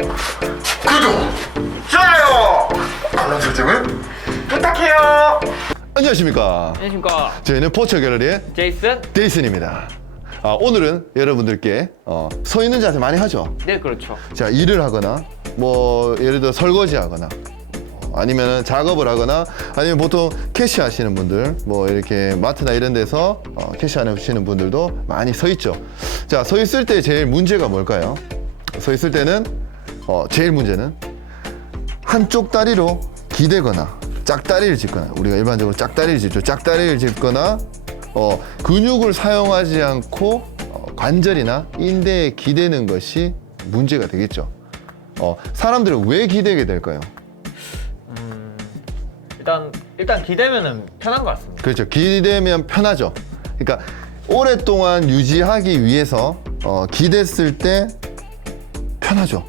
구독, 좋아요, 알람 설정을 부탁해요. 안녕하십니까. 안녕하십니까. 저희는 포처 갤러리의 제이슨? 데이슨입니다. 오늘은 여러분들께 서 있는 자세 많이 하죠. 네, 그렇죠. 자, 일을 하거나 뭐 예를 들어 설거지 하거나 아니면 작업을 하거나 아니면 보통 캐시 하시는 분들 뭐 이렇게 마트나 이런 데서 캐시 하시는 분들도 많이 서 있죠. 자, 서 있을 때 제일 문제가 뭘까요? 서 있을 때는 제일 문제는 한쪽 다리로 기대거나 짝다리를 짚거나, 우리가 일반적으로 짝다리를 짚죠. 짝다리를 짚거나 근육을 사용하지 않고 관절이나 인대에 기대는 것이 문제가 되겠죠. 사람들은 왜 기대게 될까요? 일단 기대면은 편한 것 같습니다. 그렇죠. 기대면 편하죠. 그러니까 오랫동안 유지하기 위해서 기댔을 때 편하죠.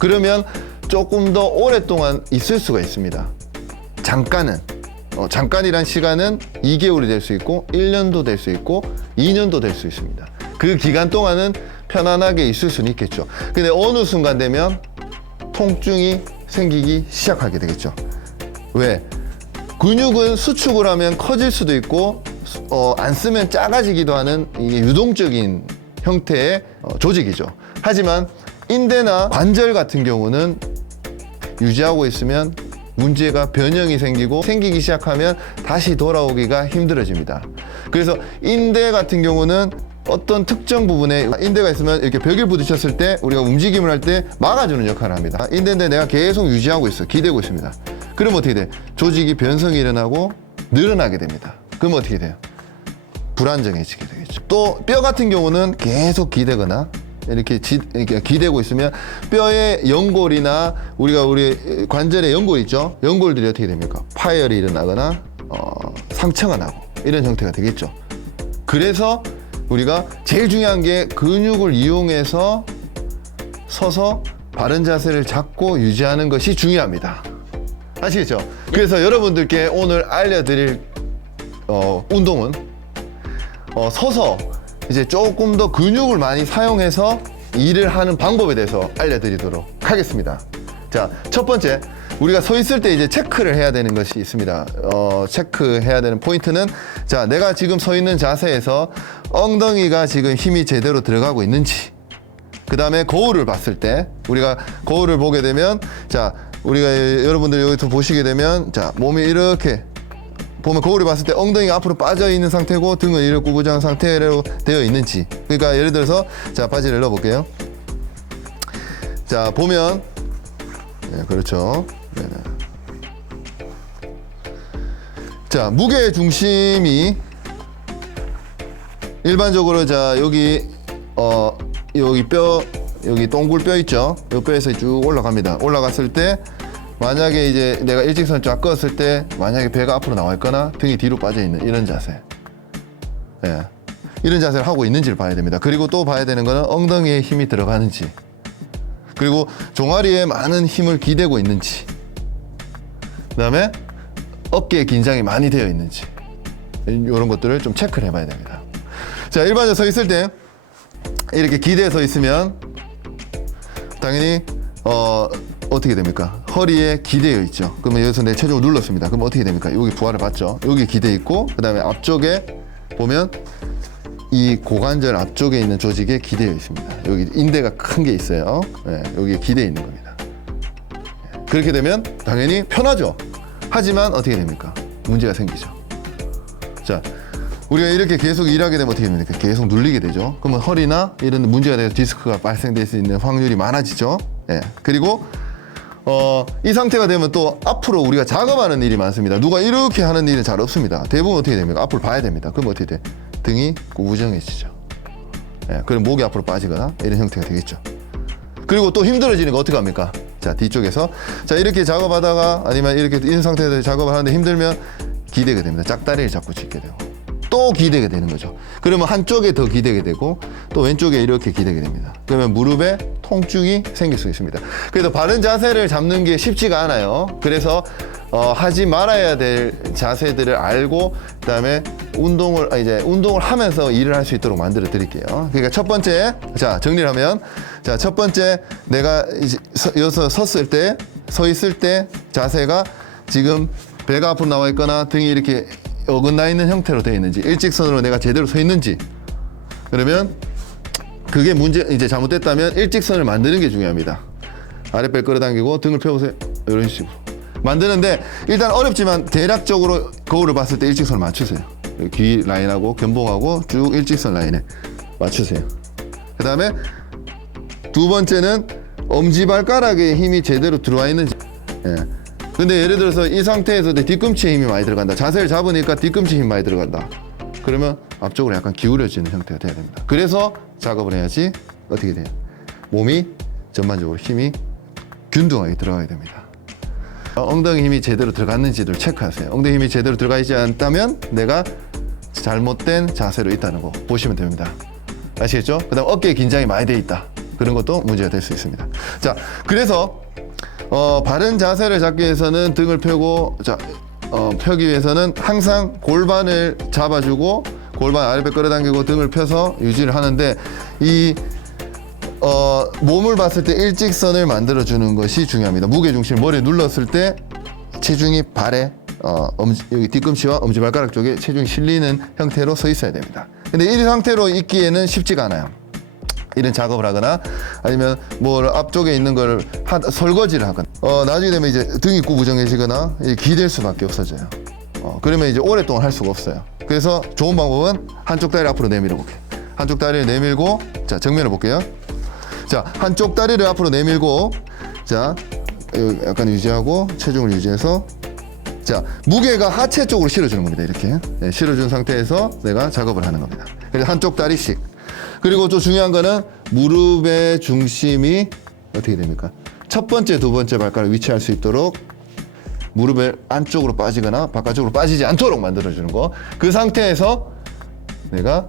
그러면 조금 더 오랫동안 있을 수가 있습니다. 잠깐이란 시간은 2개월이 될 수 있고 1년도 될 수 있고 2년도 될 수 있습니다. 그 기간 동안은 편안하게 있을 수는 있겠죠. 근데 어느 순간 되면 통증이 생기기 시작하게 되겠죠. 왜? 근육은 수축을 하면 커질 수도 있고 안 쓰면 작아지기도 하는 이게 유동적인 형태의 조직이죠. 하지만 인대나 관절 같은 경우는 유지하고 있으면 문제가 변형이 생기기 시작하면 다시 돌아오기가 힘들어집니다. 그래서 인대 같은 경우는 어떤 특정 부분에 인대가 있으면 이렇게 벽에 부딪혔을 때 우리가 움직임을 할 때 막아주는 역할을 합니다. 인대인데 내가 계속 유지하고 있어, 기대고 있습니다. 그럼 어떻게 돼? 조직이 변성이 일어나고 늘어나게 됩니다. 그럼 어떻게 돼요? 불안정해지게 되겠죠. 또 뼈 같은 경우는 계속 기대거나 이렇게 기대고 있으면 뼈의 연골이나 우리 관절의 연골 있죠? 연골들이 어떻게 됩니까? 파열이 일어나거나 상처가 나고 이런 형태가 되겠죠. 그래서 우리가 제일 중요한 게 근육을 이용해서 서서 바른 자세를 잡고 유지하는 것이 중요합니다. 아시겠죠? 그래서 여러분들께 오늘 알려드릴 운동은 서서 이제 조금 더 근육을 많이 사용해서 일을 하는 방법에 대해서 알려드리도록 하겠습니다. 자, 첫 번째, 우리가 서 있을 때 이제 체크를 해야 되는 것이 있습니다. 체크해야 되는 포인트는, 자, 내가 지금 서 있는 자세에서 엉덩이가 지금 힘이 제대로 들어가고 있는지, 그 다음에 거울을 봤을 때, 우리가 거울을 보게 되면, 자, 우리가 여러분들 여기서 보시게 되면, 자, 몸이 이렇게 보면 거울을 봤을 때 엉덩이가 앞으로 빠져 있는 상태고 등은 이렇게 구부정한 상태로 되어 있는지. 그러니까 예를 들어서, 자, 바지를 넣어볼게요. 자, 보면, 네, 그렇죠. 네네. 자, 무게 중심이 일반적으로, 자, 여기 여기 뼈, 여기 동굴뼈 있죠? 이 뼈에서 쭉 올라갑니다. 올라갔을 때 만약에 이제 내가 일직선을 쫙 그었을 때 만약에 배가 앞으로 나와 있거나 등이 뒤로 빠져 있는 이런 자세, 예, 이런 자세를 하고 있는지를 봐야 됩니다. 그리고 또 봐야 되는 거는 엉덩이에 힘이 들어가는지, 그리고 종아리에 많은 힘을 기대고 있는지, 그 다음에 어깨에 긴장이 많이 되어 있는지, 이런 것들을 좀 체크를 해봐야 됩니다. 자, 일반적으로 서 있을 때 이렇게 기대서 있으면 당연히 어떻게 됩니까? 허리에 기대어 있죠. 그러면 여기서 내 체중을 눌렀습니다. 그럼 어떻게 됩니까? 여기 부하를 받죠. 여기 기대 있고, 그 다음에 앞쪽에 보면 이 고관절 앞쪽에 있는 조직에 기대어 있습니다. 여기 인대가 큰 게 있어요. 네, 여기에 기대어 있는 겁니다. 그렇게 되면 당연히 편하죠. 하지만 어떻게 됩니까? 문제가 생기죠. 자, 우리가 이렇게 계속 일하게 되면 어떻게 됩니까? 계속 눌리게 되죠. 그러면 허리나 이런 문제가 돼서 디스크가 발생될 수 있는 확률이 많아지죠. 예. 그리고 이 상태가 되면 또 앞으로 우리가 작업하는 일이 많습니다. 누가 이렇게 하는 일은 잘 없습니다. 대부분 어떻게 됩니까? 앞으로 봐야 됩니다. 그럼 어떻게 돼? 등이 구부정해지죠. 예. 그럼 목이 앞으로 빠지거나 이런 형태가 되겠죠. 그리고 또 힘들어지는 거 어떻게 합니까? 자, 뒤쪽에서, 자, 이렇게 작업하다가 아니면 이렇게 이런 상태에서 작업을 하는데 힘들면 기대게 됩니다. 짝다리를 잡고 짚게 되고 또 기대게 되는 거죠. 그러면 한쪽에 더 기대게 되고 또 왼쪽에 이렇게 기대게 됩니다. 그러면 무릎에 통증이 생길 수 있습니다. 그래서 바른 자세를 잡는 게 쉽지가 않아요. 그래서 하지 말아야 될 자세들을 알고 그다음에 운동을 하면서 일을 할 수 있도록 만들어 드릴게요. 그러니까 첫 번째, 자 정리를 하면, 자 첫 번째, 내가 이제 여기서 서 있을 때 자세가 지금 배가 앞으로 나와 있거나 등이 이렇게 어긋나 있는 형태로 되어 있는지, 일직선으로 내가 제대로 서 있는지. 그러면 그게 이제 잘못됐다면 일직선을 만드는 게 중요합니다. 아랫배 끌어당기고 등을 펴보세요. 이런 식으로 만드는데, 일단 어렵지만 대략적으로 거울을 봤을 때 일직선을 맞추세요. 귀 라인하고 견봉하고 쭉 일직선 라인에 맞추세요. 그 다음에 두 번째는 엄지발가락에 힘이 제대로 들어와 있는지. 예. 근데 예를 들어서 이 상태에서 내 뒤꿈치에 힘이 많이 들어간다. 자세를 잡으니까 뒤꿈치 힘 많이 들어간다. 그러면 앞쪽으로 약간 기울여지는 형태가 돼야 됩니다. 그래서 작업을 해야지 어떻게 돼요? 몸이 전반적으로 힘이 균등하게 들어가야 됩니다. 엉덩이 힘이 제대로 들어갔는지를 체크하세요. 엉덩이 힘이 제대로 들어가 있지 않다면 내가 잘못된 자세로 있다는 거 보시면 됩니다. 아시겠죠? 그 다음 어깨에 긴장이 많이 돼 있다. 그런 것도 문제가 될 수 있습니다. 자, 그래서 바른 자세를 잡기 위해서는 등을 펴고, 펴기 위해서는 항상 골반을 잡아주고 골반 아랫배 끌어당기고 등을 펴서 유지를 하는데, 몸을 봤을 때 일직선을 만들어주는 것이 중요합니다. 무게중심을 머리에 눌렀을 때 체중이 발에 여기 뒤꿈치와 엄지발가락 쪽에 체중이 실리는 형태로 서 있어야 됩니다. 근데 이 상태로 있기에는 쉽지가 않아요. 이런 작업을 하거나 아니면 뭐 앞쪽에 있는 걸 설거지를 하거나 나중에 되면 이제 등이 구부정해지거나 기댈 수밖에 없어져요. 그러면 이제 오랫동안 할 수가 없어요. 그래서 좋은 방법은 한쪽 다리 앞으로 내밀어 볼게요. 한쪽 다리를 내밀고, 자 정면을 볼게요. 자, 한쪽 다리를 앞으로 내밀고, 자 약간 유지하고 체중을 유지해서, 자 무게가 하체 쪽으로 실어주는 겁니다. 이렇게 실어준 상태에서 내가 작업을 하는 겁니다. 그래서 한쪽 다리씩. 그리고 또 중요한 거는 무릎의 중심이 어떻게 됩니까? 첫 번째, 두 번째 발가락 위치할 수 있도록 무릎을 안쪽으로 빠지거나 바깥쪽으로 빠지지 않도록 만들어주는 거. 그 상태에서 내가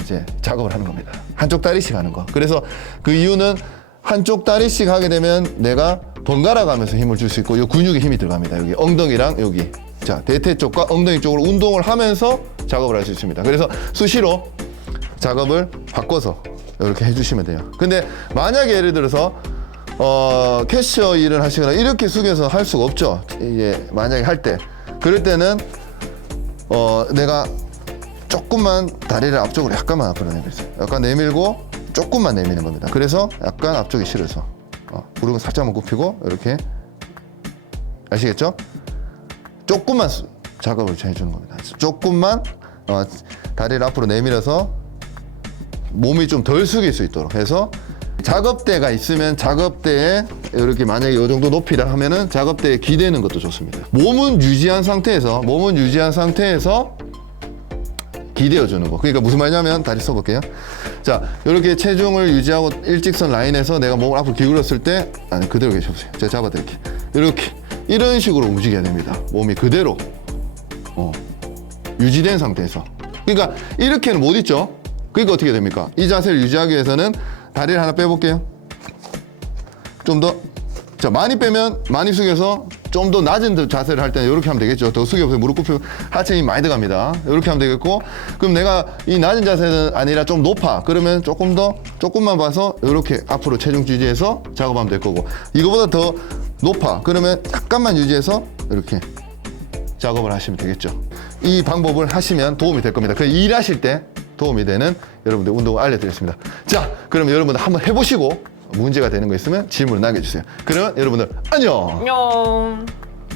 이제 작업을 하는 겁니다. 한쪽 다리씩 하는 거. 그래서 그 이유는 한쪽 다리씩 하게 되면 내가 번갈아 가면서 힘을 줄 수 있고, 이 근육에 힘이 들어갑니다. 여기 엉덩이랑 여기. 자, 대퇴 쪽과 엉덩이 쪽으로 운동을 하면서 작업을 할 수 있습니다. 그래서 수시로 작업을 바꿔서 이렇게 해주시면 돼요. 근데 만약에 예를 들어서 캐셔 일을 하시거나 이렇게 숙여서 할 수가 없죠. 이제 만약에 할 때, 그럴 때는 내가 조금만 다리를 앞쪽으로 약간만 앞으로 내밀어요. 약간 내밀고 조금만 내미는 겁니다. 그래서 약간 앞쪽에 실어서 무릎은 살짝만 굽히고 이렇게, 아시겠죠? 조금만 작업을 해주는 겁니다. 조금만 다리를 앞으로 내밀어서 몸이 좀 덜 숙일 수 있도록 해서, 작업대가 있으면 작업대에 이렇게 만약에 이 정도 높이라 하면은 작업대에 기대는 것도 좋습니다. 몸은 유지한 상태에서 기대어 주는 거. 그러니까 무슨 말이냐면, 다시 써볼게요. 자, 이렇게 체중을 유지하고 일직선 라인에서 내가 몸을 앞으로 기울였을 때, 아니 그대로 계셔보세요. 제가 잡아드릴게요. 이렇게 이런 식으로 움직여야 됩니다. 몸이 그대로 유지된 상태에서. 그러니까 이렇게는 못 있죠. 그러니까 어떻게 됩니까? 이 자세를 유지하기 위해서는 다리를 하나 빼볼게요. 좀 더, 자, 많이 빼면 많이 숙여서 좀 더 낮은 자세를 할 때는 이렇게 하면 되겠죠. 더 숙여서 무릎 굽히고 하체 힘 많이 들어갑니다. 이렇게 하면 되겠고, 그럼 내가 이 낮은 자세는 아니라 좀 높아. 그러면 조금만 봐서 이렇게 앞으로 체중 유지해서 작업하면 될 거고, 이거보다 더 높아. 그러면 약간만 유지해서 이렇게 작업을 하시면 되겠죠. 이 방법을 하시면 도움이 될 겁니다. 그 일하실 때 도움이 되는 여러분들 운동을 알려드렸습니다. 자, 그럼 여러분들 한번 해보시고 문제가 되는 거 있으면 질문을 남겨주세요. 그러면 여러분들 안녕! 안녕.